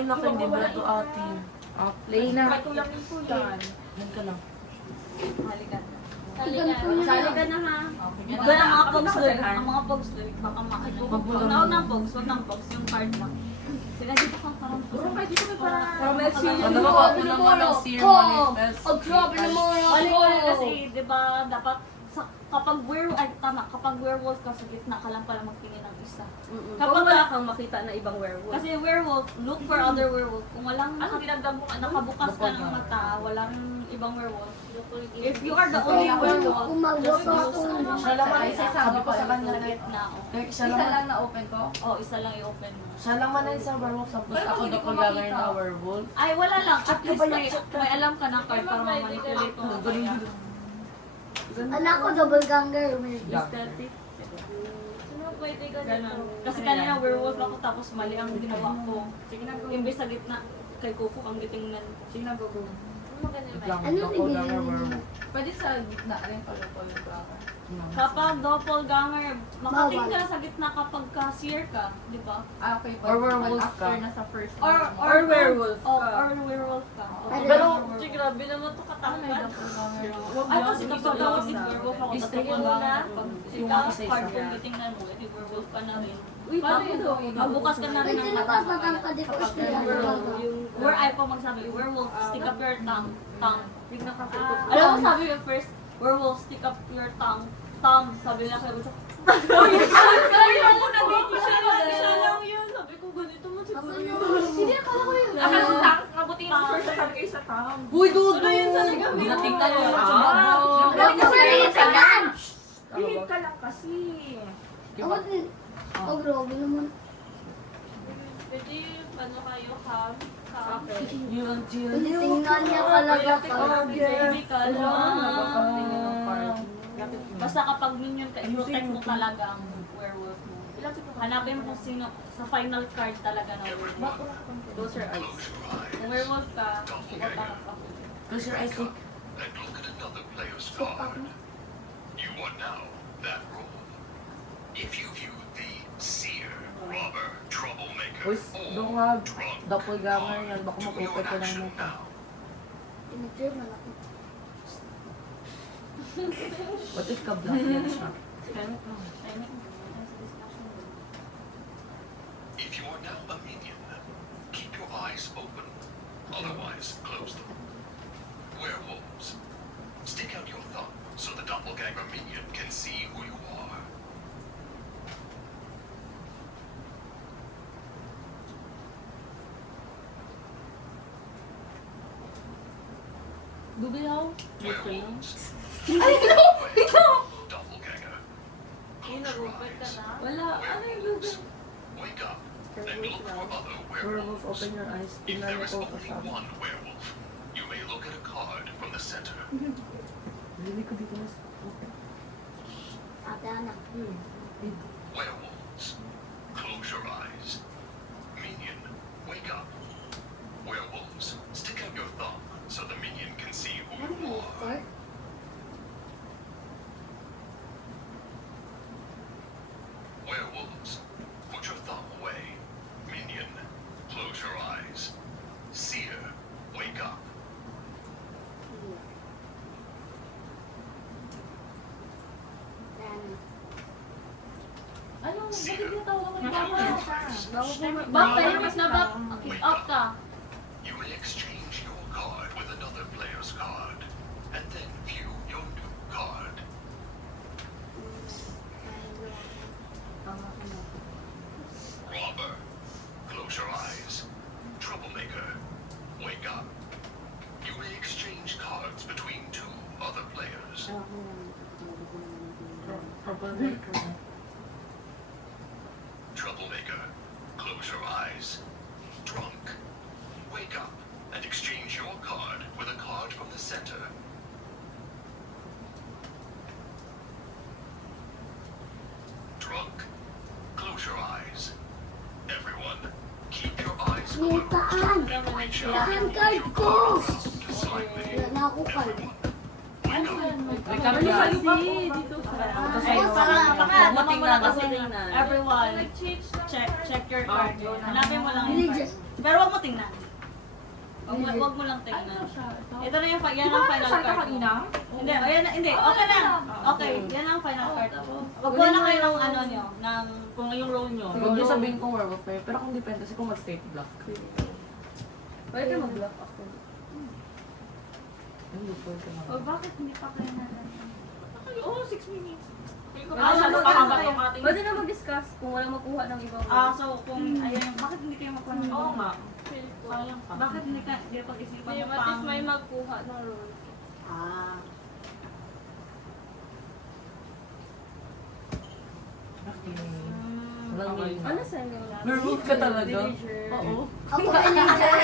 Kain na kayo, hindi ba ito atin? Play na. Bakit ko lang yung pulan? Yan ka lang. Halikan na. Sali ka na ha. Ba ang mga pogs doon? Ang mga pogs doon, baka makakita. Huwag ng pogs, huwag ng pogs, yung card lang. Sila dito kang parang pogs. Kahit dito may parang... Ano ba ako naman ng serum manifest? grabe naman Mali kasi, di ba, dapat kapag werewolf ka sa gitna ka lang pala magtingin ng isa. Kapag wala kang makita na ibang werewolf. Kasi werewolf, look for other werewolf. Kung walang nakabukas ka ng mata, walang ibang werewolf. If you are the only werewolf, just use Siya lang man isa, sabi ko sa kanya sa na gitna. Siya lang na-open ko? Oh, isa lang i-open mo. Siya lang man isang werewolf, tapos Pero ako hindi ko doppelganger makita. na werewolf. Ay, wala lang. At least may alam ka na card para ma-manipulate mo. Anak ko, double ganger. Aesthetic. Ganun. Kasi kanina werewolf ako tapos mali ang ginawa ko. Imbes sa gitna, kay Kuko ang gitingnan. Sige na, go. Biglang Ano doppelganger bibili werewolf. Pwede sa gitna rin pala po yung tracker. Kapag doppelganger, makating ka sa gitna kapag ka-seer ka, di ba? Okay, Or werewolf after ka. na sa first Or werewolf Oh, ka. or werewolf ka. Pero, grabe naman to katangkad. doppelganger. Ay, kasi kapag daw si werewolf ako, tapos doppelganger. Pag Yung ikaw, isa-isa. card kung gitingnan mo, edi werewolf ka na rin. Uy, paano daw? Magbukas ka na rin Pwede ng na mata. ba matangkad ko Kapag sila? werewolf, where ay pa magsabi, werewolf, stick up your tongue. Big na kasi ito. Alam mo sabi yung first, werewolf, stick up your tongue. Sabi nila kay Butchok. Siya lang yun. Sabi ko, ganito mo siguro yun. Hindi, akala ko yun. Akala ko mabuting yung first sa kayo sa town. Uy, dudo! Natingnan mo. Alam ko ba yung tagaan? Bihip ka lang kasi. Ako din. Oh, grabe naman. Pwede ano kayo, ham? Yun, Tinitingnan niya talaga ka. Baby ka lang. Basta kapag minion ka, i-protect mo talaga ang werewolf mo. Hanapin mo kung sino sa final card talaga ng werewolf. Close your eyes. Kung werewolf ka, iwatak ka. Close your eyes, Nick. And look at another player's card. You are now that role. If you view the seer, robber, troublemaker, Uy, doon nga, or drunk doppelganger yan. Baka to your mapupet ko lang action mo. now. Tinitrim na ako. What if ka-bluff yan siya? If you are now a minion, keep your eyes open. Otherwise, close them. Werewolves. Stick out your thumb so the doppelganger minion can see who you are. Dubilaw? Werewolves. Doppelganger. Close your eyes. Wala. Ano yung Werewolves. Wake up and look for other Werewolf, werewolves. open your eyes. If Tingnan there mo is ko only kasama. one werewolf, you may look at a card from the center. Hindi ko dito na. Ate anak. Werewolves. Close your eyes. Minion, wake up. Werewolves, stick out your thumb so the minion can see who Ano you mo, are. Clark? Werewolves, put your thumb away. Minion, close your eyes. Seer, wake up. Ano? Bakit Seer, niya tawag close ako? your eyes. Back, tahimik na back. Kick out ka. You may exchange your card with another player's card, and then view your new card. Robber, close your eyes. Troublemaker, wake up. You may exchange cards between two other players. Troublemaker, close your eyes. Drunk, wake up and exchange your card with a card from the center. Drunk, close your eyes. Everyone, keep your eyes May closed paan. and reach out Paan and card hold your ko. cards to slightly. Wala na ako card. Wake up. May ka-bluff. Dito sa... Kasi Dumating na kasi everyone, check your card. Hanapin mo lang yung Hindi, card. just Pero wag mo tingnan. Wag mo lang tingnan. Ito na yung yan ang final card. kanina? Hindi, ayan na, hindi. Okay na. Okay, yan ang final card. Magkuha na kayo ng ano nyo, ng... Kung yung role nyo. Huwag niyo sabihin kung werewolf kayo, pero kung depende kasi kung mag-state bluff. Pwede ka mag-block ako. Hindi po ito O, bakit hindi pa kayo na Oo, 6 minutes. Ah, Ano ano pa pa ba kayo? itong ating... Pwede na mag-discuss kung wala makuha ng ibang So kung, ayun, bakit hindi kayo magkuha ng... Oo nga. Sayang pa. Bakit hindi ka, hindi pag-isipan Hindi, mo at least may magkuha ng role. Walang Okay. name. Ano sa'yo? Werewolf ka talaga? Oo. Ako villager.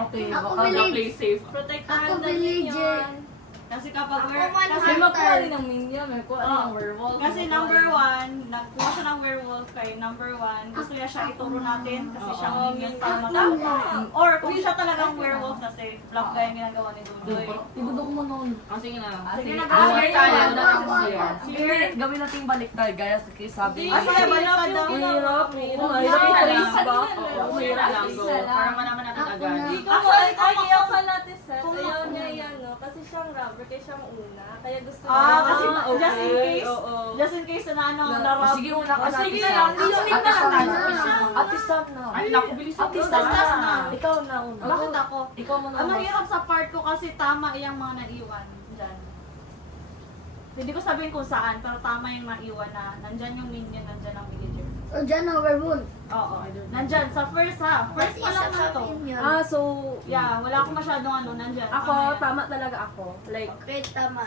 Okay, Ako baka village. Play safe. Protektahan Ako ng villager. minion. Kasi kapag Ako we're... man Kasi hunter. makuha rin ng minion, may kuha rin ng werewolf. Kasi number 1, nagkuha siya ng werewolf kay number 1. Gusto niya siya ituro natin kasi siya ang minion para matama. Or kung siya talagang werewolf na si bluff kaya yung ginagawa ni Dudoy. Ibudok mo noon. Sige na. Sige na, Gawin guys. tayo Ako, na ako, kasi ako. Sige, gawin natin baliktad, gaya sa sabi. Sige, balik ka daw. Hirap. Hirap. Hirap. Hirap lang. Hirap. Go. Para malaman natin Ako agad. na. Actually, Ayaw ka natin set. Kung- Ayaw niya yan, no? Kasi siyang rubber, kaya siyang una. Kaya gusto kasi okay. just in case, Oo. just in case na ano, na Sige, una ka na. Sige Ate lang, Sam. hindi Ako na na. Ate Sam na. Ay, naku, bilis ako. Ate Sam Tas na. Ikaw na una. Bakit ako? Ikaw mo na. Ang mahirap sa part ko kasi tama yung mga naiwan dyan. Hindi ko sabihin kung saan, pero tama yung naiwan na nandyan yung minion, nandyan ang villager. O dyan ang werewolf. Oo, nandyan. Sa first ha. First pa lang na to. So, Yeah, wala akong masyadong ano, nandyan. ako, tama talaga ako. Like, Okay, tama.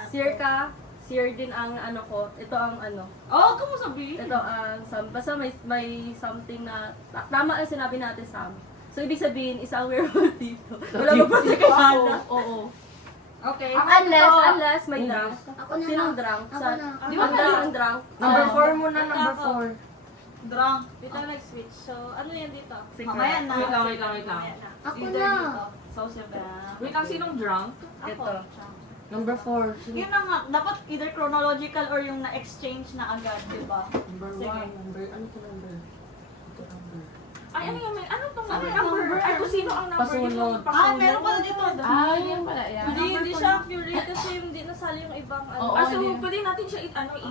sear din ang ano ko. Ito ang ano. Oo, huwag mo sabihin. Ito ang basta may something na, tama ang sinabi natin, Sam. So, ibig sabihin, isang werewolf dito. Wala ba pa sa kahana? Oo. Okay. Unless may drunk. Ako na. Sinong drunk? Ako Sa, na. di ba ang drunk? Number 4 muna, number 4. Drunk. Dito nag-switch. So, ano yan dito? Mamaya na. Wait lang, wait lang, wait lang. Mamaya na. Ako Either na. dito. So, siyempre. Wait lang, sinong drunk? Ito. Number 4. Yun na nga, dapat either chronological or yung na-exchange na agad, di ba? Number 1. Sige. Number, ano to number? Ito number. Ay, ano yung ano tong number? Ay, kung sino ang number? Pasunod. Meron pala dito. Yan pala yan. Hindi siya accurate kasi hindi nasali yung ibang ano. Oo. So, pwede natin siya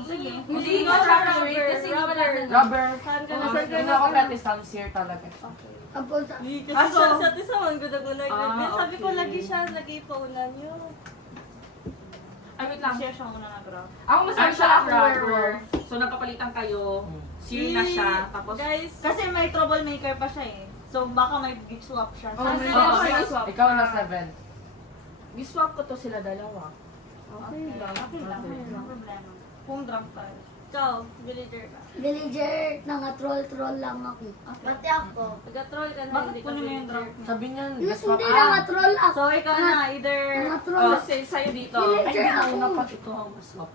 Sige. Hindi Hindi nga nga siya rubber, kasi hindi rubber. Rubber. Saan ka na? Oh, Saan ka Hindi na? ako Ate Sam here talaga. Ako sa... Kasi sa tisawan ko na sabi ko okay. lagi siya nag-ipaunan yun. Ay, wait lang. Share siya muna na graph. Ako masabi Ay, siya siya ako rubber. rubber. So, nagpapalitan kayo. Sear na siya. Tapos, Guys, Kasi may troublemaker pa siya eh. So, baka may gift swap siya. Oh, may Oo. gift swap. Ikaw na 7. giswap ko to sila dalawa. Okay lang. Okay lang. Walang problema. Kung drunk tayo. ikaw, villager ka. Villager, nangatroll-troll lang ako. Pati ako. Taga-troll ka na, Bakit hindi ka kunin mo yung villager. drunk? Sabi niya, Yes, swap. hindi nangatroll ako. So, ikaw na. Either... Nangatroll. Oh, sa'yo dito. Ay, Villager hindi ako. na pa ito ang swap.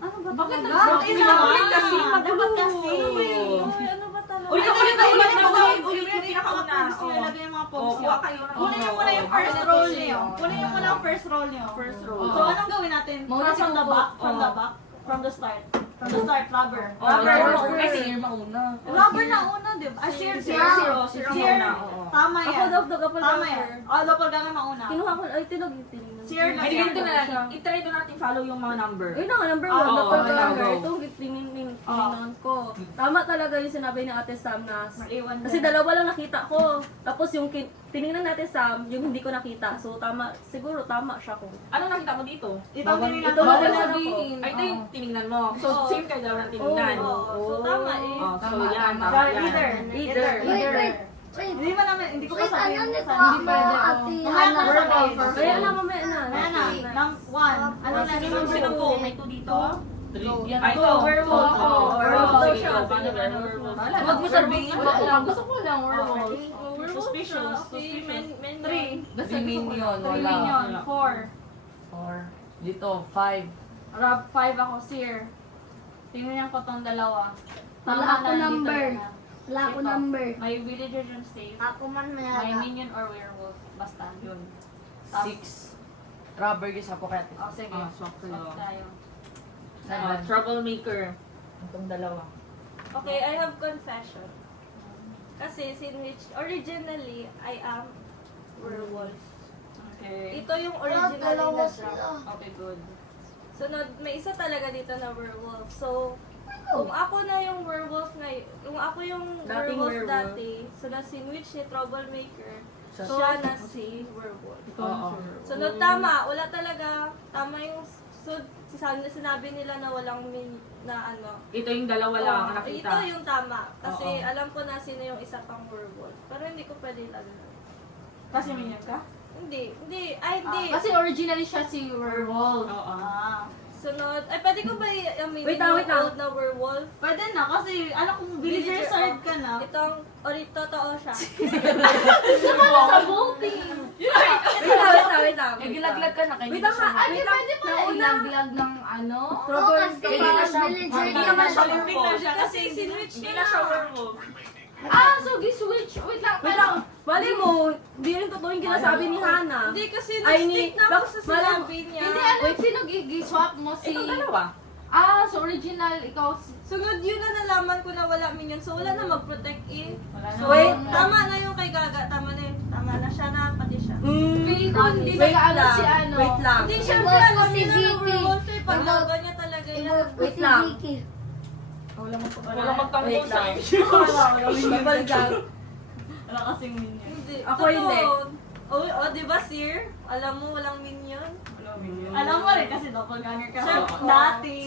Ano ba? Bakit talaga? nag-drunk? Isa Dapat lang. kasi, Dapat kasi. Uy, ano ba talaga? Uy, ulit na ulit na ulit. Ulit yung pinakauna. Ulit ilagay yung mga Oh, pogs kuha niyo. kayo ng Kunin niyo muna yung first roll niyo. Kunin niyo muna yung first roll niyo. First roll. So, anong gawin natin? Mauna From the si back? Coco. From the back? From the start? From the start, rubber. Oh, Rubber. rubber. Ay, sige, mauna. Rubber na una, di ba? Ah, sear, sear, Yeah. sear. Sear Sear. muna, oo. Tama Ako yan. daw, doppelganger. Tama yan. Oh, doppelganger mauna. Kinuha ko, ay, tinignan. Sear na Ay, yan. ganito na lang. I-try doon natin follow yung mga number. Ayun na nga, number Oo, 1, doppelganger. oo. Itong tininon ko. Tama talaga yung sinabi ni Ate Sam na Maiwan kasi din. dalawa lang nakita ko. Tapos yung tinignan natin Sam, yung hindi ko nakita. So tama, siguro tama siya ko. Ano nakita mo dito? Ito ang tinignan Ito ko. bawal Bawal sabihin. Ay, ito yung tinignan mo. So, Oo. same kayo daw ng tinignan. Oo. So tama eh. Oh, so Tama, yan. tama. So, yan. either. Wait, wait. Wait. Hindi mo namin, hindi ko pa Wait, ano sabihin. nito Hindi ako, pwede. ate? Mamaya Ano ko na sabihin. Kaya na mamaya na. Ayan na. One. Ano na? Sino yung sinubo? May 2 dito. 3. Yan Ay, ako. ito. Werewolf. Oo, Oo, werewolf. werewolf daw Sige, siya. paano ba na werewolf? Huwag mo sabihin. Wala. Gusto ko lang werewolf. Oh, werewolf Suspicious. siya. Okay, men 3. Basta minion. 3 Wala. minion. 4. 4. Dito, 5. Rob 5 ako, Sear. Tingnan ko tong dalawa. Wala Tama ako na, dito number. na. Wala ako Ito. number. May villager dyan safe. Ako man May mayala. minion or werewolf. Basta. Yun. 6. Rubber gisa po kaya. Oh, sige. Ah, swap kayo. Swap tayo. Ah, troublemaker. Itong dalawa. Okay, I have confession. Kasi sinwitch, originally, I am werewolf. Okay. Ito yung originally dalawa na sila. drop. Okay, good. Sunod, may isa talaga dito na werewolf. So, kung ako na yung werewolf ngayon, kung ako yung Dating werewolf werewolf. dati, so na sinwitch ni Troublemaker, Siya- siya na si werewolf. Oo. Sunod, tama. Wala talaga. Tama yung, so, sinabi nila na walang na ano. Ito yung dalawa lang ang Oo, nakita. ito yung tama. Kasi Oo. alam ko na sino yung isa pang werewolf. Pero hindi ko pwede ilagay. Kasi minion ka? Hindi. Hindi. Kasi originally siya si werewolf. Oo. Sunod, ay pwede ko ba i-aminin Wait lang, yung wait lang. old na werewolf? Pwede na, kasi alam kong villager sword ka na. Itong, totoo siya. Sa voting. Wait lang. Eh, gilaglag ka na. Kaya Wait hindi lang siya- ha. Ay, di pwede pala ilaglag ng ano? Oo, kasi villager Hindi ka naman na. siya Hindi na werewolf. siya, Kasi kasi sinwitch Hindi niya na siya na. werewolf. Ah, so gi-switch. Wait lang. Wait lang. Mali mo, di rin totoo yung ginasabi ni Hana. Hindi kasi Ay, na-stick na ako sa sinabi niya. Hindi, ano, sino gi-swap mo si... Itong dalawa. Ah, so original, ikaw si... Sunod yun na nalaman ko na wala minion. So wala na mag-protect eh. So, Wait. tama na yung kay Gaga. Tama na yun. Tama na siya na, pati siya. Feeling ko hindi Wait nag-ano lang. si ano. Wait lang. Hindi, Ibote syempre, ko alam si niya na Vicky. ng werewolf eh. Pag Ibote- laban niya talaga yan. Wait lang. Walang Wait magtanggol sa lang. inyo. Babal lang. Wala kasing minion. Hindi. Ako Totoo. hindi. Oh, di ba, Sir? Alam mo, walang minion. Alam mo rin kasi doppelganger ka. Siyempre. Dati.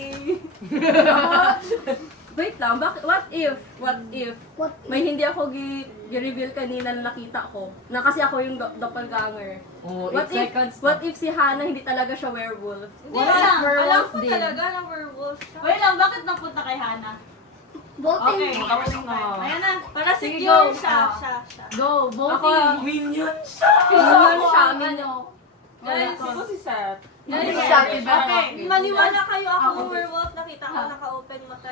Wait lang, what if What may hindi ako gi-reveal kanina na nakita ko na kasi ako yung doppelganger. Oh, What if si Hana hindi talaga siya werewolf? Hindi, Wala. alam Werewolf ko din. talaga na werewolf siya. Wait lang, bakit napunta kay Hana? voting? Okay, Tapos voting na. time. Ayan na. Para Sige, secure go. siya. Ah. Siya. Go, Ako, voting. Minion siya! minion siya, Ano? minion. Guys, Ito si Seth. guys, Okay. maniwala kayo ako werewolf. Nakita ko naka-open mata.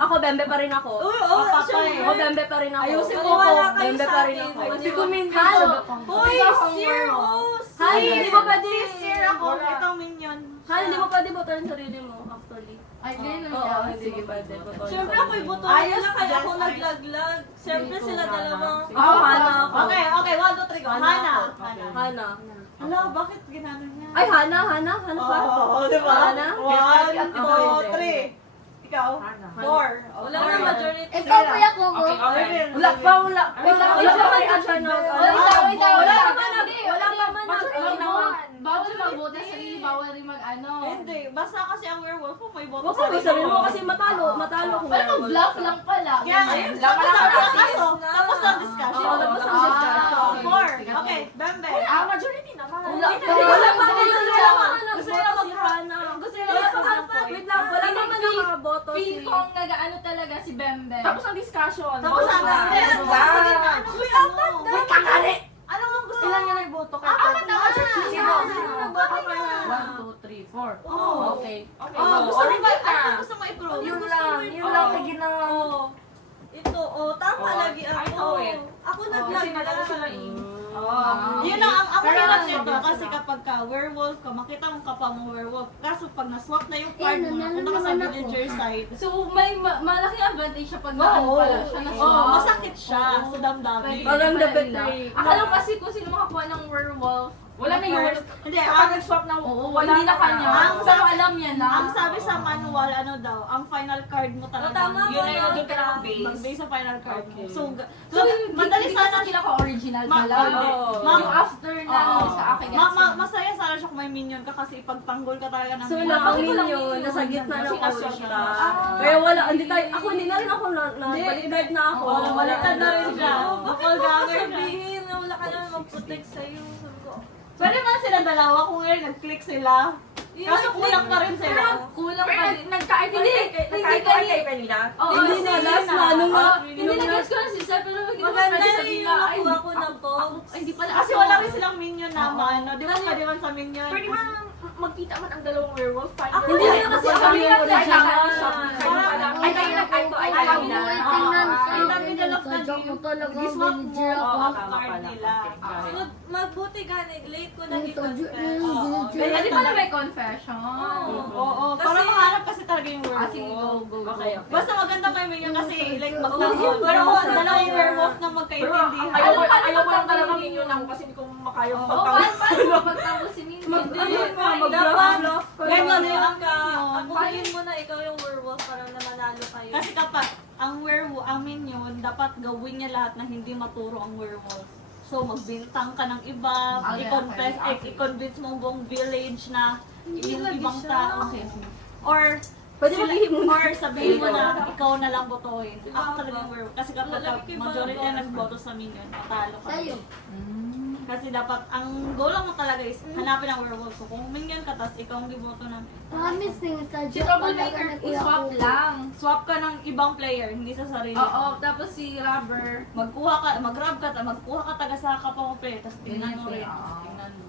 Ako, Bembe pa rin ako. Oo, Papa, syempre. Ako, Bembe pa rin ako. Ayusin mo Maniwala ako. Bembe pa rin ako. Maniwala. Si Kumindy. Halo. Hoy, Sir! Oh, Hi, Sir! hindi mo pwede. Sir ako, itong minion. Halo, hindi mo pwede botohan sarili mo, actually. Ay, ganyan Oo, lang. hindi pwede botohan Siyempre sarili ako'y mo. buto. Ayos, Ayos kaya ako just naglaglag. Siyempre sila dalawa. Ako, Hana ako. Okay, 1, 2, 3, go. Hana Hana. ako. Hana. Hana. Hala, bakit ginano niya? Ay, Hana pa? Oo, di ba? Hana? 1, Ako 2, hindi. 3. Ikaw? 4. Wala na majority. Ikaw kuya ko ko. Okay, okay. Wala pa. Wala naman ka siya na. Wala naman na. Wala pa man na. Bawal mag-vote sa sarili, bawal rin mag-ano. Hindi, basta kasi ang werewolf mo may boto Huwag mo sarili mo kasi matalo kung Pero werewolf bluff ka. lang pala. Kaya ngayon, tapos na discussion. Oo, tapos ang discussion. 4. Okay, Bembe. Majority naman. Wala pa. Gusto nila si Hana. Gusto nila Wala pa. mag-point. Wait lang. Wala pa man nakaboto si... Feel ko ang nag-ano talaga si Bembe. Tapos ang discussion. Tapos Boss na. na. Sige na, ano gusto mo? Wait, kakali! Ano ang gusto Ilan mo? nga nagboto ka? Apat na. Sino? Sino nagboto ka? 1, 2, 3, 4. Oo. Okay. Okay, Oh, go. gusto mo ba? Original. Ano gusto mo i-prove? Yun lang. Yun lang kay ginawa. Oo. Ito, tama Oh, lagi I ako. know it. Ako Kasi naglaglag. nalala siya ng Yun ang Pero hirap ano, nito gusto kasi na. kapag ka werewolf ka, makita mong kapwa mong werewolf. Kaso pag na-swap na yung card mo, nanalo napunta ka sa naman ako. villager side. So, may malaki advantage siya pag Oo, naano pala siya na masakit siya sa damdamin. Parang the betray. Akala ko kasi kung sino makakuha ng werewolf, Wala na yun. Hindi, Kapag nag-swap na oo, wala hindi na kanya. Ang Pero alam niya na. Ang sabi sa manual, ano daw, ang final card mo talaga. tama. Yun na yun, doon ka na mag-base. Mag-base sa final card mo. Okay. So, So, madali hindi sana kasi pinaka-original pala. Oo. Ma'am, Yung after na sa akin. masaya sana siya kung may minion ka kasi ipagtanggol ka talaga ng So, minion. wala Bakit kang walang minion, minion? nasa gitna ng Sinaswap couch siya. ka. Ah. Kaya wala, hindi na rin ako baliktad na ako. Oo, baliktad na rin siya. Bakit mo Doppelganger siya. sabihin na wala ka na mag-protect sa'yo? Sabi ko, Pwede man sila dalawa kung ngayon nag-click sila. Kaso kulang pa rin sila. Kulang pa din. Nagkait kayo kanina? Oo, Hindi na, last na. Nung Hindi na-guess ko na si Seth, pero hindi ko maganda pwede rin sabihin yung na, ay, nakuha ko ng box. ay, hindi pala Kasi ako. wala rin silang minion na ano. Di ba pwede man sa minion? Pwede man magkita man ang dalawang werewolf, fine. Ako Hindi din. na kasi Ako kami din. yung Ay, original. Ay, kayo nag-ay to, ay alam na. Tingnan sa Ang dami nila sa joke mo talaga, Giswap mo manager ako. ang tama card pala. nila. Okay. So, magbuti gani, late ko Yung nag-confess. Pwede pala may confession. Oo, para mahanap kasi talaga yung Ah, sige, werewolf. go. Okay. Basta maganda kayo minion kasi like Oo, magkakaroon. oo, Pero oo, ang dalawang werewolf na Pero magkaintindihan. ayaw ko lang talaga minion ako kasi hindi ko makaya Oo, pagtawag. paano magtapos si Mindy? Mag-bluff ka. Ganyan yung Akuhin mo na ikaw yung werewolf para na manalo kayo. Kasi kapag ang werewolf, ang minion, dapat gawin niya lahat na hindi maturo ang werewolf. So, magbintang ka ng iba, Okay, i-confess, okay. i-convince mo ang buong village na yung lagi ibang siya. tao. Or, Pwede maghihim mo na. or sabihin mo na ikaw na lang botohin. Ako talaga yung werewolf. Kasi kapag majority na nagboto sa minion, matalo ka. Sa'yo. Kasi dapat, ang goal lang mo talaga is hanapin ang werewolf. So, kung minion ka, tas ikaw ang giboto na, Promise na yung sa Si joke Troublemaker, talaga na kuya swap ko. lang. swap ka ng ibang player, hindi sa sarili. Oo, tapos si Rubber. Mag-grab ka, magkuha ka taga sa kapwa mo player, tas tingnan mo rin. Oo. Tingnan mo.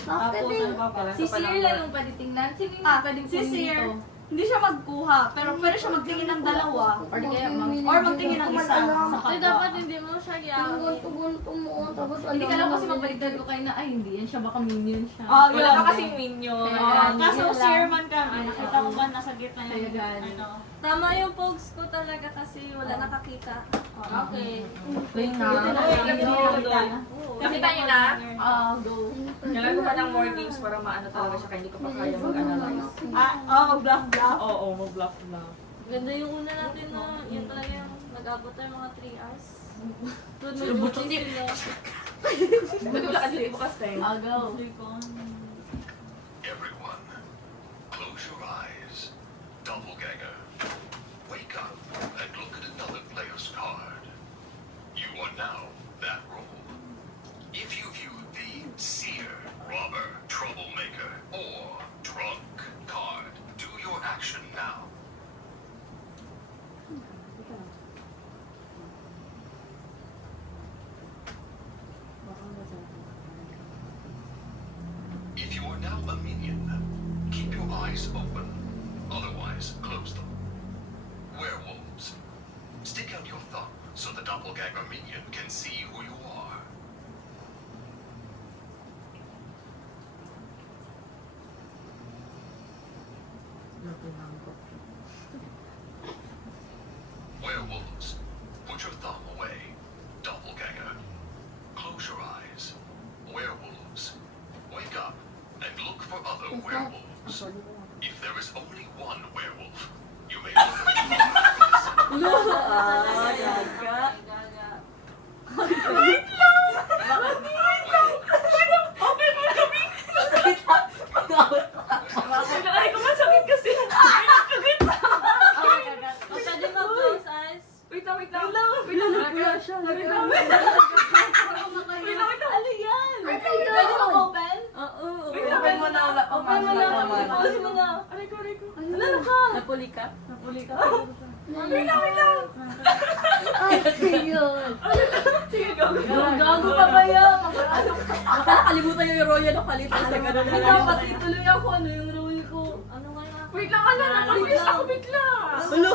Bakit Tapos, eh? ano pa pala? Si Seer lang yung pwede tingnan. Sino yung pwedeng Si kunin Seer, dito? hindi siya magkuha, pero pwede siya magtingin ng dalawa. Or kaya Or magtingin ng isa sa So, kapwa. dapat hindi mo siya Yung yakin. gunto mo, tapos Hindi ka lang alam kasi mo, magbaliktad ko kayo na, ay hindi yan siya, baka minion siya. Oh, Wala yun. ka kasing minion. Kaso Yun lang. Seer man kami, nakita mo ba nasa gitna Kaya yung ganun. ano? Tama yung pogs ko talaga kasi wala nakakita. Okay. Wait Nakita niyo na? Go. Kailangan ko pa ng more games para maano talaga siya kaya hindi ko pa kaya mag-analyze. Mag-bluff-bluff. Oo, mag-bluff na. Ganda yung una natin na yun talaga yung nag-abot tayo mga 3 hours. Doon may Lubot duty yung sila. Ba't wala kasi bukas tayo? I'll go. Everyone, close your eyes. Doppelganger, wake up and look at another player's card. You are now that role. If you view the seer, robber, troublemaker, or drunk card, do your action now. If you are now a minion, keep your eyes open. Otherwise, close them. Werewolves, stick out your thumb so the doppelganger minion can see who you are. Werewolves, put your thumb away. Doppelganger, close your eyes. Werewolves, wake up and look for other werewolves. If there is only one werewolf, you may look for Ay, kumasakit kasi. Pwede mag-close eyes. Wait lang. Wala siya. Ano yan? Pwede mo open? Oo. Open mo na. Open mo na. Pause mo na. Aray ko. Ano ka? Napuli ka? Ay, yun. Gago pa ba yan? Baka nakalimutan yung royal o kalipas na gano'n na lang. Dapat ituloy ako ano yung role ko. Ano nga yung Wait lang, na-confuse ako bigla. Ulo!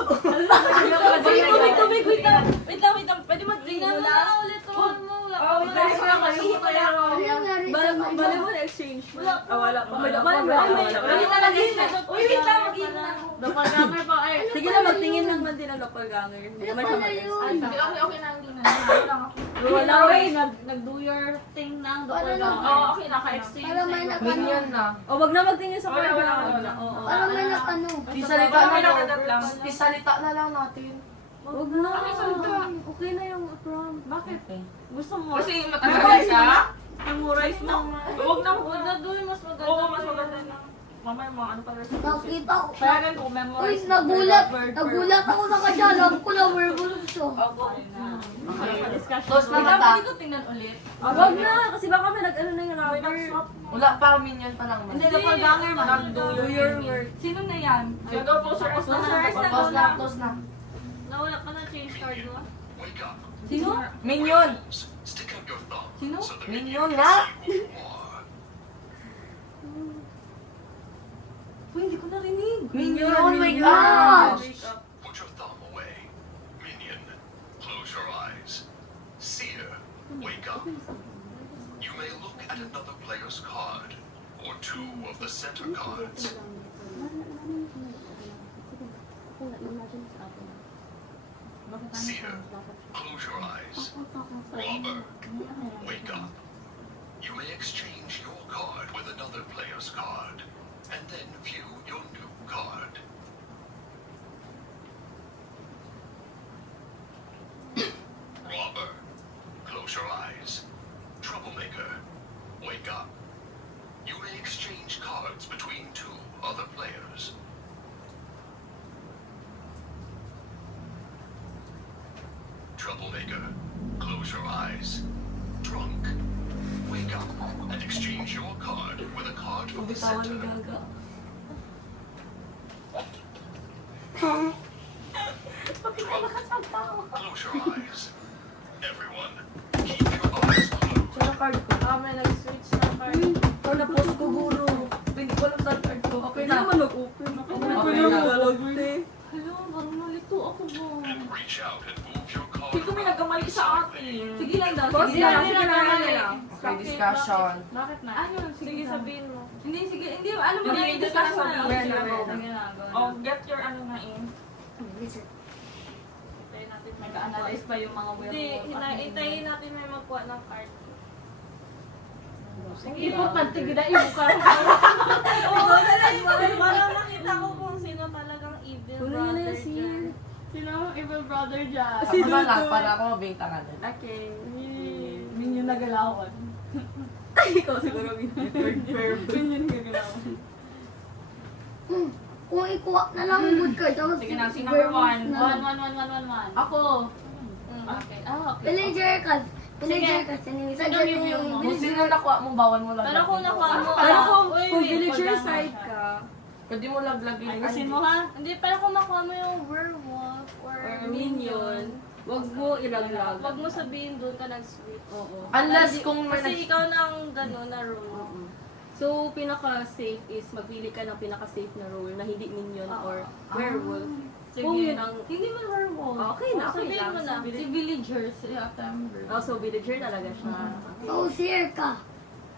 Wait lang. Pwede mag-tingnan mo na ulit roll mo. Wait lang, Ano nangyari sa Bale mo na-exchange. Wala pa. Wala pa. Wait lang, wait lang, mag-iin na ako. Doppelganger pa ay. Sige na, magtingin naman din ang doppelganger. Hindi naman siya pala mag-exchange. yun? Hindi, okay na, hindi na. Ano lang ako. Wala way, nag-do your thing ng doppelganger. Para Okay, naka-exchange. Para may nakano. na. O, wag na magtingin sa Wala. wala. Oo. Para may nakano. Isalita na lang. Isalita na lang natin. Wag na. Okay na yung prom. Bakit? Gusto mo? Kasi matagal ka. Memorize ng... Huwag na. Huwag na doon, mas maganda. Oo, mas maganda na. Mamaya mga ano pala. Nakita ko. Kaya ganun ko, Uy, memorize. nagulat. word. Nagulat ako sa kanya. Alam ko na werewolf siya. Tapos Wait lang, pwede ko tingnan ulit. Wag na, kasi baka may nag-ano na yung rubber. Wala pa, minion pa lang. Hindi, doppelganger man. Do your work. Sino na yan? Sige, poster ko na. Pause na. Nawala ka na change card mo. Wake up. Sino? Minion! Stick out your thumb Sino? so the Minion minion nga. can see who you are. ko narinig. Minion, wake up! Put your thumb away. Minion, close your eyes. Seer, wake up. You may look at another player's card, or two of the center cards. Seer, close your eyes. Robber, wake up. You may exchange your card with another player's card, and then view your new card. Robber, close your eyes. Troublemaker, wake up. You may exchange cards between two other players. Troublemaker, close your eyes. Drunk, wake up and exchange your card with a card from the Bitawan ni center. Gaga. Drunk, close your eyes. Everyone, keep your eyes closed. Sino card ko? May nag-switch na card. Ito na post ko, guro. Hindi ko alam saan card ko. Okay na. Hindi naman nag-open. Okay na. Hello, parang nalito ako ba? And reach out and move your card. Hindi ko may nagkamali sa akin. Sige lang daw. Boss, Sige yan, lang. sige Sige lang, lang. sige lang. Okay, discussion. Bakit na? Ano? Sige, sabihin mo. Hindi, sige. Hindi, ano ba? Hindi, May hindi discussion ka na. na Meron na, sabihin. meron na. Sige na, go na. Oh, get your ano na in. Hintayin natin may Nag-analyze pa yung mga Hindi, werewolf. hintayin natin may magkuha ng card. Importante gina yung ka. Para makita ko kung sino talagang evil Kunin brother na si... dyan. Sino ang evil brother dyan? Ako na lang, para ako mabintangan. Okay. Minion na galawan. Ikaw siguro minion. Minion gagalawan. Kung ikuha na lang ang good card, tapos Sige na, si number one. na lang. 1. Ako. Okay. Okay. Villager card. Villager card. Sino review mo? Kung sino nakuha mo, bawal mo lang. Pero kung nakuha mo, Pero kung Uy, kung wait, villager hold on. side ka, Pwede mo laglagin. Ayusin mo ha? Hindi, pero kung makuha mo yung werewolf or or minion, wag mo ilaglag. wag mo sabihin doon ka nag-switch. Oo. Unless kung may Kasi ikaw nang gano'n na role. So, pinaka-safe is magpili ka ng pinaka-safe na role na hindi minion or werewolf. Kung yun ang... Hindi man werewolf. Okay na, okay Sabihin lang. mo na. Si villagers, si September. Also, villager talaga siya. So, seer ka.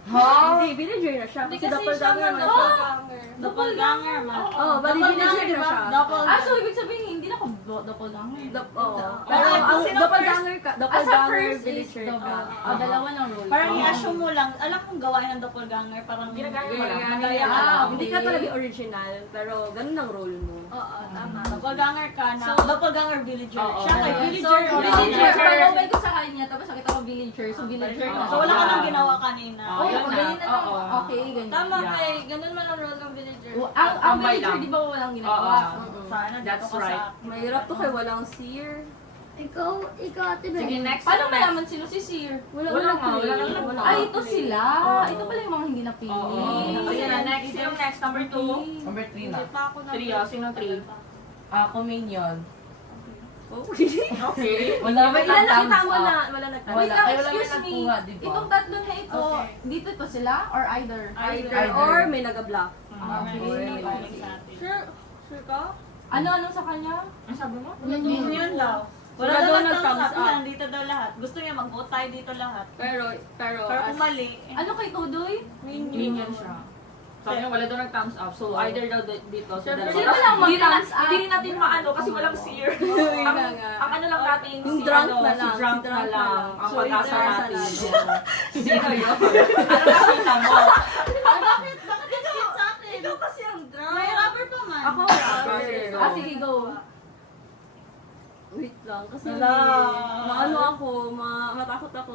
Hindi, villager na siya. Hindi Kasi kasi siya doppelganger man naman siya. doppelganger. Doppelganger man. Oo, bali villager na siya. Ah, so ibig sabihin, hindi na ako doppelganger. Oo. Ah, Pero kung ang sino doppelganger ka, As a doppelganger first is villager ka. double. Dalawa ng role. Parang Oo. i-assume mo lang, alam kong gawain ng doppelganger, parang Ginagaya mo lang. Nagaya ka Ah, lang. hindi ka talaga original, pero ganun ang role mo. Oo, tama. Doppelganger ka na, doppelganger villager. Oo. Siya kay So, villager. villager. Panobay ko sa kanya, tapos nakita ko villager. So, villager na. So wala ka nang ginawa kanina. Oo, Oh, yun na. ganyan na lang. Oo. Okay, ganyan. Tama Yeah. kay, ganun man ang role ng villager. Ang Tambay villager, lang. di ba walang ginagawa? Oo. Sana dito That's ka right. sa akin. Mahirap to kay walang seer. Ikaw, Ate Bel. Sige, next. Paano Next. malaman sino si Seer? Wala Wala walang nga, play. wala nga. Wala Ay, nga ito play. sila. Oo. Ito pala yung mga hindi napili. Oo. Ayan na, next. Sino next? Number 2. Number 3 na. Hindi pa ako na. 3, sino 3? Ako minion. Okay. Okay. Wala May may nakita thumbs mo up. na, wala Wait nagtama. Wala. lang, Ay, wala excuse may me. nagkuha, di ba? Itong tatlo na ito, Okay. dito pa sila or either? Either or may nag-block. Sure, sure ka? Ano sa kanya? Ang sabi mo? Minion daw. Wala Wala daw daw nag-thumbs nag-thumbs up. up. Yan, dito daw lahat. Gusto niya mag-vote tayo dito lahat. Pero Pero as- kung mali, Ano kay Tudoy? minion siya. Sabi niya, wala daw nag-thumbs up. So, either daw dito. So, Siyempre, dalawa. sino ba lang Hindi na- mag-thumbs up? Hindi natin maano kasi walang seer. Yun ang, na nga. ang ano lang natin, Yung si, drunk ano, na si lang, drunk si drunk na lang. na. Ang So, pag-asa yung natin. drunk Sino yun? Ano nakita mo? Bakit skip sa akin? Ikaw kasi ang drunk. May rubber pa man. Ako rubber. Ah, sige, go. Wait lang, kasi Wala. maano ako, matakot ako.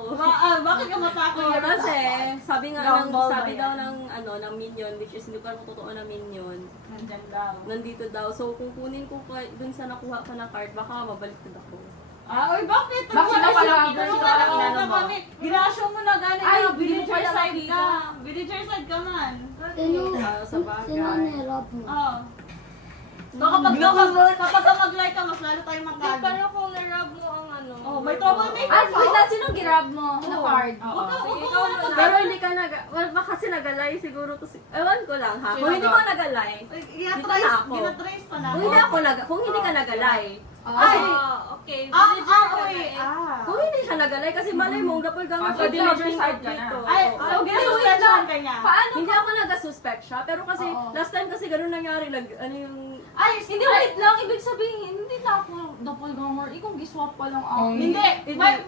Bakit ka matakot? Kasi sabi nga ng Gumball sabi ba daw yan? ng ano ng minion, which is hindi ko alam kung totoo na minion, Nandyan daw. nandito daw. So kung kunin ko dun sa nakuha ko na card, baka mabaliktad ako. Oy, bakit? Bakit Wala wala siya- ka? Pero Wala wala ka? ka kami. Ginasyo mo na gano'n. Ay, villager wala side nakita. ka. Villager side ka man. Sino, Sa bagay. sino nirap mo? Oo. So kapag ka mag-like ka, mas lalo tayo Hindi, mag-like. pero kung na-rub mo ang ano. Oh, may troublemaker. Ah, wait lang, sino grab mo na card? Huwag ka Sige, huwag ikaw ka muna. Pero hindi ka well, baka kasi nagalay siguro to ewan ko lang ha. Kung hindi ko nagalay, Ginatrace, Dito na ako. ginatrace pa natin. kung hindi ka nagalay. Ay, Kasi, okay. Ah, Villager ka na okay. eh. kung hindi siya nagalay, kasi malay mo, doppelganger Ah, so pwede villager mag-bring side out ka na. dito. Ay, Oo. so ginasuspension ka niya. Paano? Hindi ako nag-suspect siya, pero kasi Oo. last time kasi ganun nangyari, ano yung... Ay, Hindi, wait lang. Ibig sabihin, hindi na ako doppelganger. Ikaw, giswap pa lang ako. Hindi,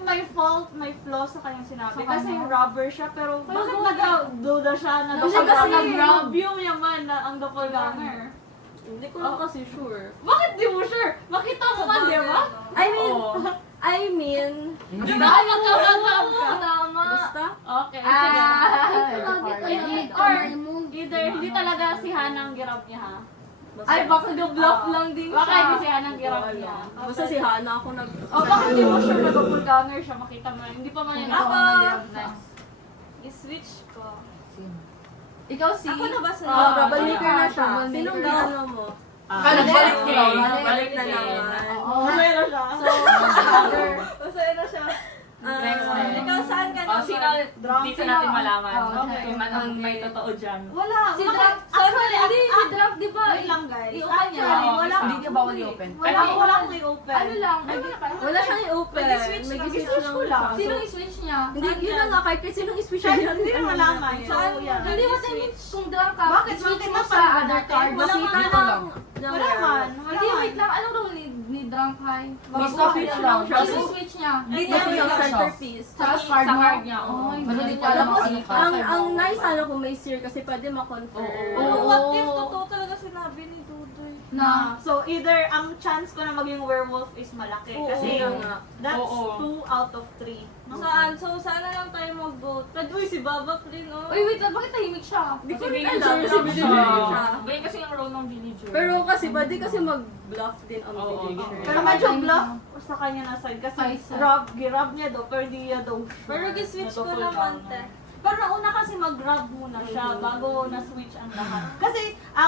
may fault, may flaw sa kanyang sinabi. Sa Kasi kanya? robber siya, pero bakit bakit? nag-duda siya na Kasi nag-review niya man na ang doppelganger? Hindi ko lang kasi sure. Bakit di mo sure? Makita mo man, di ba? I mean, Di ba? Magkakalab ka. Tama. basta? Okay, sige. Grabe ka lang. Kamay mo. Either hindi talaga si Hana ang girab niya, ha? Basta, Ay, baka bluff lang din Baka siya. hindi si Hana ang girab Wala. niya. Basta si Hana ako nag... Baka hindi mo sure na doppelganger siya, makita mo. Hindi pa man yung Ako. girab next. I-switch ko. Ikaw si... Ako na ba sa Oh, troublemaker na siya. Troublemaker. Sinong gano mo? Balik niya. Balik na naman. Masaya na siya. So, masaya na siya. Next one. Ikaw, saan ka Oh, naman? sino dito natin malaman Okay. kung anong may totoo dyan. Wala. Si Drunk. Actually, Hindi, si Drunk, di ba? wait lang guys. I-open niya. Actually, wala. Hindi niya bawal i-open. Walang i-open. Ano lang? Wala siyang i-open. Nag-switch May lang. switch Switch ko lang. siya. Sino i-switch niya? Hindi, yun na nga, kahit sinong i-switch siya. Kahit hindi na malaman. So, yeah. Hindi mo tayo kung drunk ka, Bakit? i-switch Bakit mo na sa pa other natin? card. Wala Makita man. Dito lang. Wala man. Wala Hindi, man. wait lang. Anong role ni drunk high? Mag-switch lang siya. Sino switch niya? Dito Dito yung lang siya. centerpiece. Sa Sa card niya. Ay, Pero hindi di ko ko alam alam. kung Tapos, ano ka. Ang nice sana kung may sear kasi pwede ma-confirm. Pero Oo. what if totoo talaga sinabi ni Dudoy? Na, so either ang chance ko na maging werewolf is malaki. Oo, Kasi oo nga. that's Oo. 2 out of 3. No? Saan? So, sana lang tayo mag-vote. Uy, si Baba Flynn, oh. Uy, wait lang, bakit tahimik siya? Hindi ko rin alam. Villager Kasi villager siya. Ganyan kasi yung role ng villager. Pero kasi pwede kasi mag-bluff din ang Oo, villager. Pero medyo bluff sa kanya na side kasi Paisa. girab niya daw, pero hindi niya daw sure. Pero gi-switch na ko doppelganger. naman, te. Pero nauna kasi mag-grab muna siya bago na-switch ang lahat. Kasi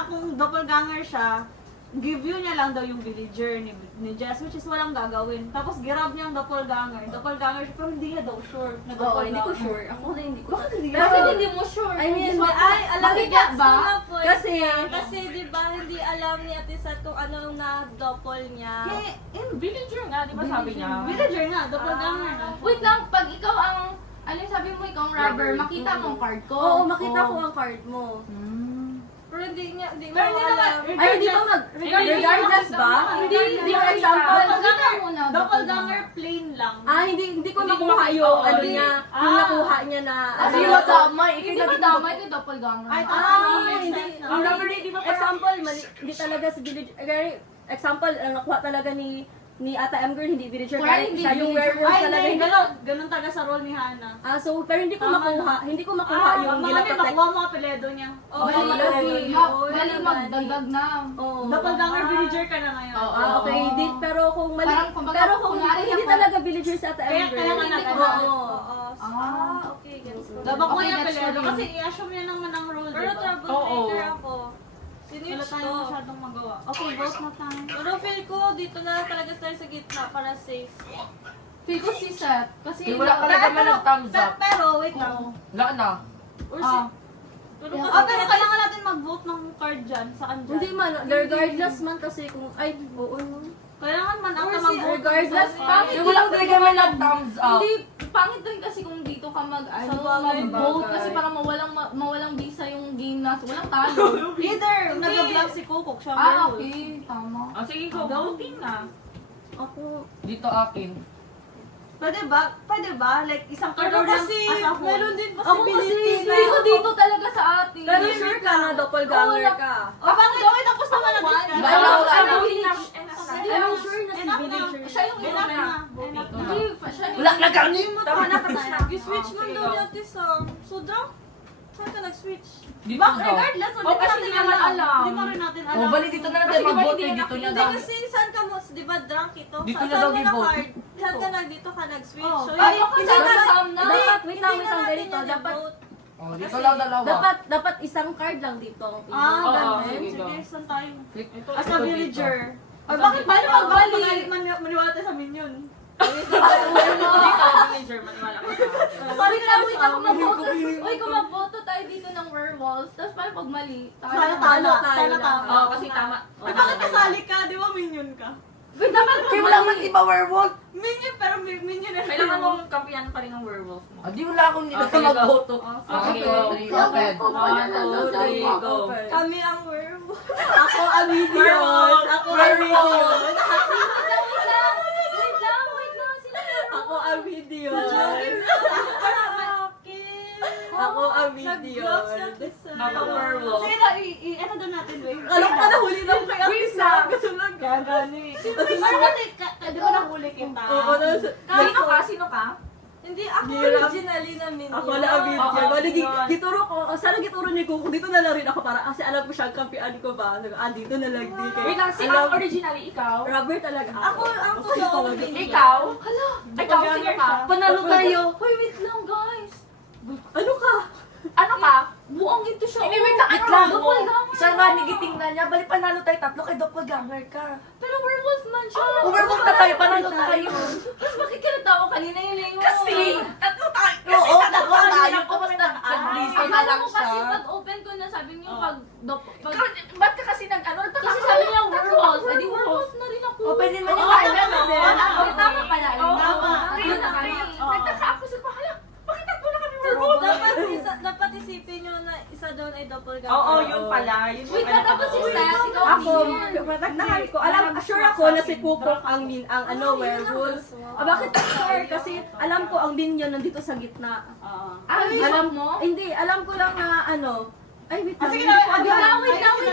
kung doppelganger siya, give you niya lang daw yung villager ni Jess, which is walang gagawin. Tapos girab niya ang doppelganger. Doppelganger siya, pero hindi niya daw sure na Oo, doppelganger. hindi ko sure. Ako na hindi ko. Bakit hindi Pero niya? Hindi mo sure. I mean, Ay, alam bakit ni Gets ba? ba? Kasi, Kasi di ba hindi alam ni Ate Sat kung ano na doppel niya. Villager nga, di ba sabi niya? Villager nga, doppelganger na. Wait lang, pag ikaw ang, ano yung sabi mo, ikaw ang rubber, makita mo ang card ko. oo, makita ko ang card mo. Pero hindi mo Pero hindi alam. naman, Ay, hindi ba regardless ba? Hindi, for example, Makita mo na. doppelganger plain lang. hindi ko nakuha yung ano niya, yung nakuha niya na, Kasi yung madamay. Hindi ba damay kay doppelganger? Ay, hindi, example, hindi talaga si villager, example, ang nakuha talaga ni Ata M. Girl, hindi villager, Wala, kahit hindi siya yung villager. werewolf Ay, talaga, hindi, hindi ganun talaga sa role ni Hana. So, pero hindi ko Tama makuha, yung Mga ginaprotect. makuha mo apelyido niya. Oh, Bali, bali, bali. Oo, bali yun, magdagdag na. Oo. Doppelganger villager ka na ngayon. Okay, pero kung mali, Parang kumbaga, pero kung kunwari hindi ako- talaga villager sa Ata M. Kaya Girl, nga hindi ko, nag-ano. oo. Okay, gets ko. Dapat ko Okay, yung gets ko apelyido din. kasi i-assume niya naman ang role, Pero diba? troublemaker Oo. ako. Wala Sinitch tayong ko. masyadong magawa. Okay, vote na tayo. Pero feel ko, dito na talaga tayo sa gitna para safe. Feel ko si Seth. Kasi Wala ka naman nag-thumbs up. Pero, wait lang. Wala na. Or Ah. Pero Oh, kasi pero kailangan natin mag-vote ng card dyan. Saan dyan? Hindi man, regardless man kasi kung, ay, oo no. Kailangan man ata Or si mag-vote. regardless, ng pangit card. Wala talaga man nag-thumbs up. Hindi, pangit din kasi kung dito ka bagay. mag-vote kasi parang mawalang visa yung game na walang talo. Either Hindi. nag-vlog si Kukuk, siya Ah, werewolf. okay. Tama. Oh, sige ko, voting na. Ako, Dito akin. Pwede ba? Pwede ba? Like, isang card Pero lang kasi, as a whole. meron din Ako kasi, possibility. Feel ko dito talaga sa atin. pero sure ka na doppelganger ka. Oh, bakit? Okay, tapos naman natin. I'm sure na si villager. Siya yung Enough ina. na. Enough na. Hindi, siya yung Wala na kami! Tama na, tapos na. Switch man daw natin sa... So, drunk? Saan ka nag-switch? Dito Bak, daw. regardless, Oh, hindi kasi natin hindi naman alam. Hindi mo rin natin alam. Oh, bali dito na natin mag-vote eh. Dito niya Hindi daw. kasi saan ka mo, di ba drunk ito? Dito Saan na daw mo i-vote. card? Saan ka dito ka nag-switch? Oh. So, Ay, yun, ako hindi sa na- Sam hindi- Dapat, wait lang, hindi wait lang, na natin ganito. yan Dapat, i-vote. Oh, dito lang dalawa. dapat isang card lang dito. ang Ah, Oo, ganun. sige, Sige, go. saan tayo? Click. As a villager. Or Bakit bakit paano magbalik? Maniwala tayo sa minion. Hindi ka villager, maniwala ka sa akin. Sorry na, wait ako Magboto. Uy, kung magboto tayo dito ng werewolf, tapos paano pag mali? Sana Talo tama. tayo Sana lahat. tama. Oo, kasi tama. Ay, bakit kasali ka? Di ba minion ka? Wait, dapat Kaya wala man iba werewolf. Minion, pero minion na Kailangan mong kampihan pa rin ng werewolf mo. Ah, di wala akong hindi Okay, ka magboto. Okay, go. Open. 1, 2, 3, go. Kami ang werewolf. Ako ang minion. Werewolf. Ako ang minion. Wait lang. Sino Ako ang minion. Ako ang minion. Ako werewolf. Sige na, ano doon natin, wait. Alam ko na huli na ako kay Apisa. Kasunod ka. Gagani. Pero kasi, di ba nahuli kita? Oo, Sino ka? Hindi ako Hirap. originally na minion. Ako na ang minion. Oo, Bali, minion. gituro ko. Sana gituro ni Kuko. Dito na lang rin ako para kasi alam ko siya, kampian ko ba. Sabi ko, dito na lang din. Kaya, Wait lang, si alam- originally ikaw? Rubber talaga ako. Ako Kasi yung talaga. minion. Ikaw? Hala, ikaw sino ka? Panalo tayo. Hoy, wait lang, guys. Ano ka? Ano ka? Buang ito siya. Hindi, wait lang, Wait lang. Doppelganger. Siya nga, nigitingnan niya. Bali, panalo tayo tatlo kay doppelganger ka. Pero werewolf man siya. Werewolf na tayo, panalo tayo. Tapos bakit ka natawa kanina yung lingon? Kasi, tatlo tayo. Kasi tatlo tayo. Tapos nag-reason na Akala lang mo kasi siya. pag open ko na sabi niyo pag Ba't ka kasi nag-ano? kasi sabi niya werewolf. Eh di werewolf na rin ako. O, pwede naman yung Oo, kailan. tama. Tama pala. Tama. Nagtaka ako sa hala, bakit tatlo na kami Werewolf. werewolf? Dapat isipin nyo na isa doon ay doppelganger. Oo, yun pala. Yun Wait, pala. tapos si Seth, ikaw Ako, minion. matagdahan ko. Sure ako na si Kukok ang werewolf. Bakit sure? Kasi alam ko ang minion nandito sa gitna. Alam mo? Hindi, alam ko lang na ay, wait lang. Sige Hindi na, ko alam.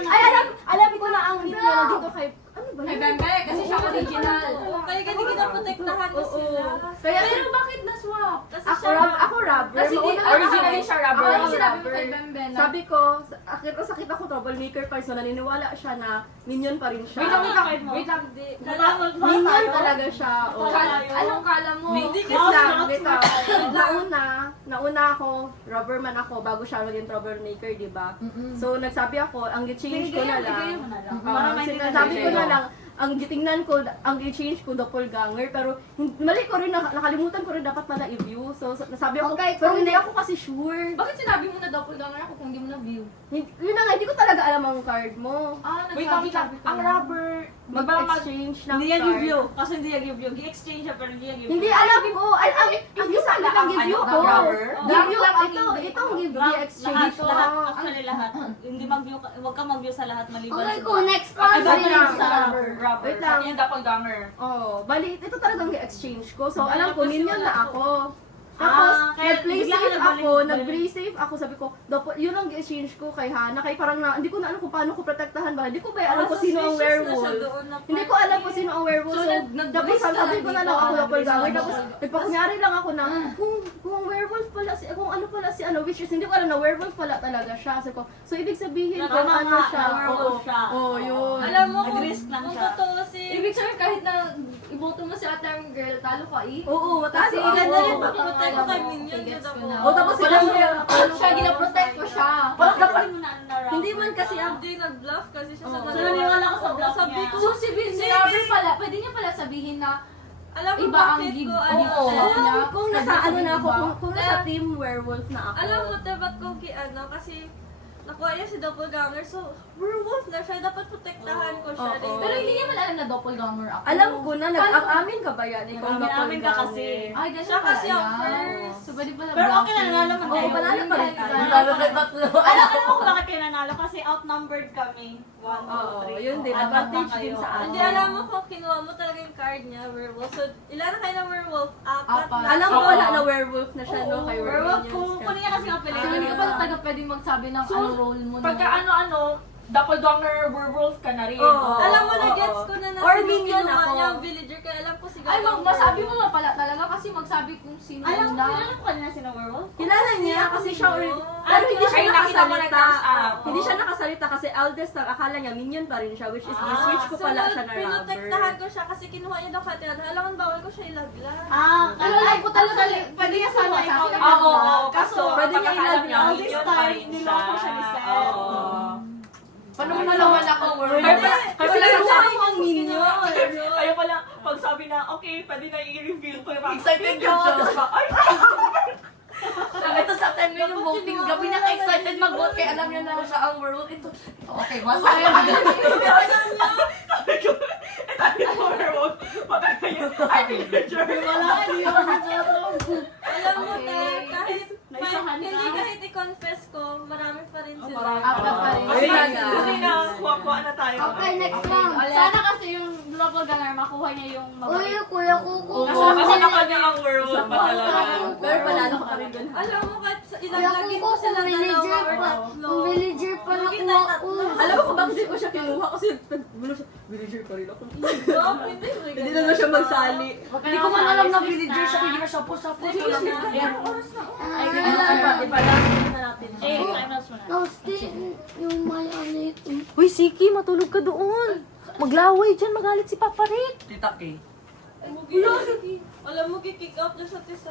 Ay, alam ko na ang minion nandito kay, ano ba Kay yun? Bembe, kasi siya original. Kaya ganun kinaprotektahan ko Oo. sila. Kaya Pero bakit na-swap? Kasi ako rubber. Kasi di, Mauna originally ako. siya rubber. Ako Ako sinabi mo rubber. kay Bembe na. Sabi ko, sakit ako troublemaker pa, so naniniwala siya na minion pa rin siya. Wait lang. Minion talaga siya. Oh. Anong kala mo? Wait lang, wait lang. Nauna ako, rubber man ako, bago siya maging troublemaker, di ba? So, nagsabi ako, ang change ko na lang. Sinasabi ko na lang, ang gitingnan ko, ang i-change ko doppelganger, pero mali ko rin, nakalimutan ko rin dapat pala i-view. So, nasabi ako, Okay, pero kung hindi hindi- ako kasi sure. Bakit sinabi mo na doppelganger ako kung hindi mo na-view? Yun na nga, hindi ko talaga alam ang card mo. Wait lang. Ang rubber, Mag-exchange ng Hindi niya card. give you. Kasi hindi niya give you. Gi-exchange siya pero hindi niya give you. Hindi alam ko. Ang isa lang ang give you ko. Give you, ito ang give you exchange ko. Lahat. Actually lahat. Hindi mag-view. Huwag ka mag-view sa lahat maliban. Okay, sa- kung next round, Ay, rin lang. sa rubber. Wait lang. Yung doppelganger. Oh, bali, ito talagang exchange ko. So, alam ko, minion na ako. Tapos, kaya nag-play bigla ka safe nagbalik- ako, nag-play safe ako, sabi ko, yun ang exchange ko kay Hana, kaya parang hindi ko na alam kung paano ko protektahan ba, hindi ko ba alam kung sino ang werewolf. Hindi ko alam kung sino ang werewolf, so, tapos sabi ko na lang ako doppelganger, tapos nagpakunyari lang ako na, kung werewolf pala si, kung ano pala si which is, hindi ko alam na werewolf pala talaga siya. So ibig sabihin kung Tama ano nga, siya. na werewolf siya. Oo, yun. Alam mo, Nag-risk lang kung siya. totoo si... Ibig sabihin kahit na iboto mo si ate ang girl, talo ka eh. Oo, Kasi matalo ganda rin ako. pag-protect ko kay Minion. O tapos sila Ano siya, ginaprotect ko siya. hindi man kasi ang Hindi, nag-bluff kasi siya sa Oo. So, naniwala ko sa bluff Sabi niya. ko, so si Robert pala, pwede niya pala sabihin na Alam mo iba ang bakit gig. ko, kung nasa ano na ako, kung nasa team werewolf na ako. Alam mo, dapat ko kasi nakuha niya si Doppelganger, so werewolf na siya, dapat protektahan ko siya. Oo. Pero hindi niya man alam na doppelganger ako. Alam ko na, nag-amin ka ba yan? Ikaw Nag-amin ka kasi. Ay, ganun Siya kasi pala. ang first. So, pwede pala Pero okay na, nanalo man Oo, tayo. panalo pa rin tayo. Panalo tayo tatlo. Alam mo kung bakit kayo nanalo? Kasi outnumbered kami. 1, 2, 3. Oo, yun din. Advantage din sa akin. Hindi, alam mo kung kinuha mo talaga yung card niya, werewolf. So, ilan na kayo ng werewolf? Apat na. Alam ko Oo. wala na werewolf na siya, no? Oo, Kay werewolf. Werewolf. Kunin niya kasi ang So, hindi ka apelido. pala taga pwedeng magsabi ng So, ano role mo. Pagka ano-ano, doppelganger werewolf ka na rin. Oo. Alam mo na, Oo. gets ko na Or sino minion kinuha ako. niya ang villager. Kaya alam ko siguro. Ay, masabi mo nga pala talaga kasi magsabi kung sino Alam yung mo, kilala ko kanina sino werewolf? Kilala niya kasi siya pero hindi siya Ay, nakita mo na nakasalita. thumbs up. Hindi siya nakasalita kasi eldest lang. Akala niya minion pa rin siya, which is switch ko pala siya na pinotektahan rubber. ko siya kasi kinuha niya daw katiyan. Alam bawal ko siya ilaglag. Pero alam ko talaga, Pwede niya sana ikaw Oo, kaso Pwede niya pagkakaalam niya, ilaglag. All this minion time, pa rin niloko siya ni Seth. Oo. Paano mo nalaman ako Kaya werewolf? pala, Kasi kaya yung pala, sabi ko ang minion. kaya pala, pag pagsabi na, okay, pwede na i-reveal ko yung Excited ka siya. Ay! Ito sa 10 million voting, gabi na excited mag-vote kaya alam niya na siya ang werewolf. Ito, okay, what? Ito yung werewolf. Patay na yun. Ay, villager. Wala ka niyo. Alam mo, te, kahit Naisahan ka? hindi kahit i-confess ko, marami pa rin sila. Apa pa rin. Ay, Ayun. kasi na, kuha na tayo. Okay, next round. Sana kasi yung doppelganger makuha niya yung Uy, kuya Kuko. Oo, kasi nakanya ang werewolf pa talaga. Pero panalo ka pa rin dun. Alam mo, kahit Kuya ilagagin Kuko, ko sila kung villager dalawa or pa. tatlo. Kung villager pa Lugi nakuha na ko. tatlo. Alam mo kung bakit di ko siya kinuha? Kasi nagbulo siya, villager pa rin ako. Hindi na lang siya magsali. Hindi ko man alam na villager siya, hindi na siya po. Ay, Ipa-last na natin. timelapse mo na. Tapos yung may ano ito. Uy, Siki, matulog ka doon. Maglaway dyan, magalit si Papa Rick. Tita K. Alam mo, kick out na sa tisa.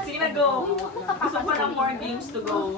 Sige na, go. Gusto pa ng more games to go.